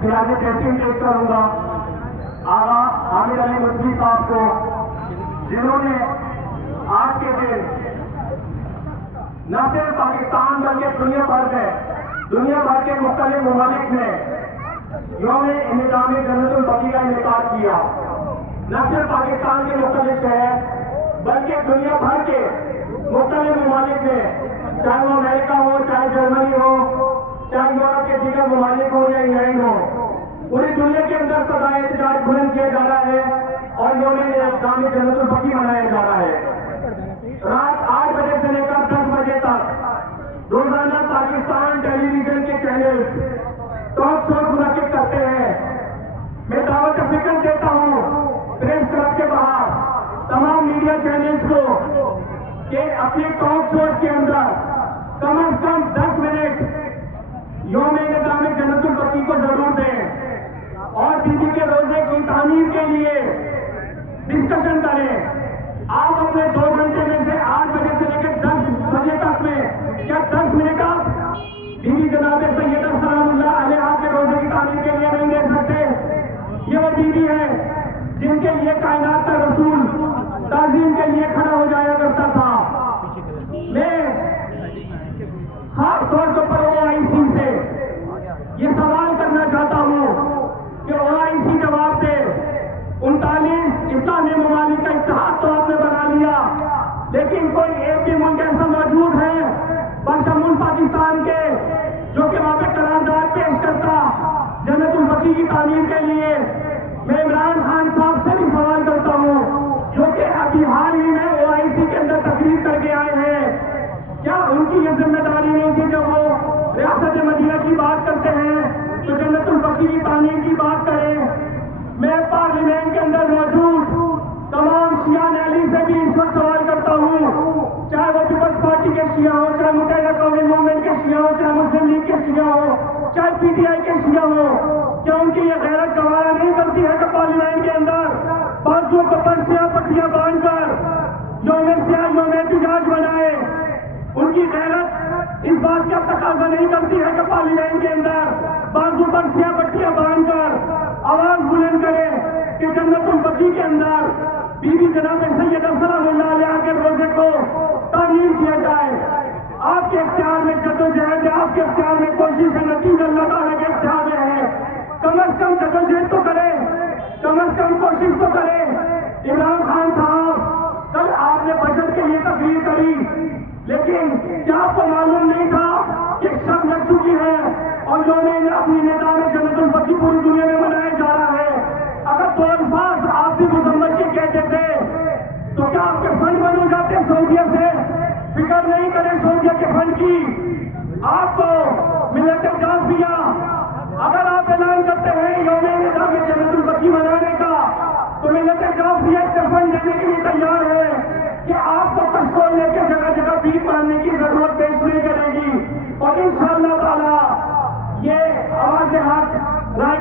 खिलाड़ी तहसीन पेश करूंगा आगा हामिद अली मुस्लिम साहब को, जिन्होंने आज के दिन न सिर्फ पाकिस्तान बल्कि दुनिया भर के मुख्तलिफ ममालिक में यौम इंतजाम जन्नतुल बकी का इनेकाद किया। न सिर्फ पाकिस्तान के मुख्तलिफ शहर बल्कि दुनिया भर के मुख्तलिफ ममालिक में, चाहे वो अमेरिका हो, चाहे जर्मनी हो, चाहे यूरोप के दीगर ममालिक हो या इंग्लैंड हो, पूरी दुनिया के अंदर सदा एहतजाज बुलंद किया जा रहा है और यौम इंतजाम जन्नतुल बकी मनाया जा रहा है। रात 8 बजे से लेकर 10 बजे तक रोजाना पाकिस्तान टेलीविजन के चैनल टॉक शो मुनक्किद करते हैं। मैं दावत फिक्र देता हूँ प्रेस क्लब के बाहर तमाम मीडिया चैनल्स को कि अपने टॉक शोज के अंदर कम से कम 10 मिनट यौम इंतजाम जन्नतुल बकी को जरूर दें और बीबी के रोजे की तामीर के लिए डिस्कशन करें। आप अपने 2 घंटे में से 8 बजे से लेकर 10 बजे तक में क्या 10 मिनट आप बीबी जनाब सैयदा सलामुल्लाह अलैहा के रोजे की तामीर के लिए नहीं दे सकते? ये वो बीबी है जिनके लिए कायनात का रसूल ताज़ीम के लिए खड़ा हो जाया करता था। मैं खास तौर पर OIC से ये सवाल करना चाहता हूँ कि OIC जवाब दे। 39 इस्लामी ममालिक का इत्तेहाद तो आपने बना लिया, लेकिन कोई एक भी मुल्क ऐसा मौजूद है बशमूल पाकिस्तान के जो कि वहां पे करारदाद पेश करता जन्नतुल बकी की तामीर के लिए? मैं इमरान खान साहब से भी सवाल करता हूँ जो कि अभी हाल ही में OIC के अंदर तकरीर करके आए हैं, क्या उनकी ये जिम्मेदारी नहीं थी जब वो रियासत मदीना की बात करते हैं तो जन्नतुल बकी की तामीर की बात करें? मैं पार्लियामेंट के अंदर मौजूद तमाम शिया नैली से भी इस वक्त सवाल करता हूँ, चाहे वो पीपल्स पार्टी के शिया हो, चाहे मुत्तहिदा कौमी मूवमेंट के शिया हो, चाहे मुस्लिम लीग के शिया हो, चाहे PTI के शिया हो, क्या उनकी ये गैरत गवारा नहीं करती है कि पार्लियामेंट के अंदर बाजुओं को पर्चियां पट्टियां बांधकर यौम एहतजाज बनाए? उनकी गैरत इस बात का तकाजा नहीं करती है कि पार्लियामेंट के अंदर बाजू पर्चियां पट्टियां बांधकर आवाज बुलंद करे कि जन्नतुल बकी के अंदर बीबी जनाब सैयदा सलामुल्लाह अलैहा के रोजे को तामीर किया जाए? आपके इख्तियार में जद्दोजहद है, आपके इख्तियार में कोशिश है, नतीजा अल्लाह ताला के इख्तियार में है। कम से कम जद्दोजहद तो करें, कम से कम कोशिश तो करें। इमरान खान साहब, कल आपने बजट के लिए तकरीर करी, लेकिन क्या आपको मालूम नहीं था कि शब लग चुकी है और जो अपनी नेता में जन्नतुल बकी पूरी दुनिया में मनाया जा रहा है? अगर 2 अल्फाज आप भी मुजम्मल के कहते थे तो क्या आपके फंड बंद हो जाते सऊदीया से? फिक्र नहीं करें सऊदीया के फंड की। आपको मिलत जाफिया अगर आप ऐलान करते हैं यौम इंतजाम जन्नतुल बकी मनाने का तो मिलत जाफिया इससे फंड देने के लिए तैयार है कि आपको कस्टोल लेकर जगह जगह बीट मारने की जरूरत पेश नहीं करेगी। और इंशाअल्लाह ताला ये आवाज़ हक राय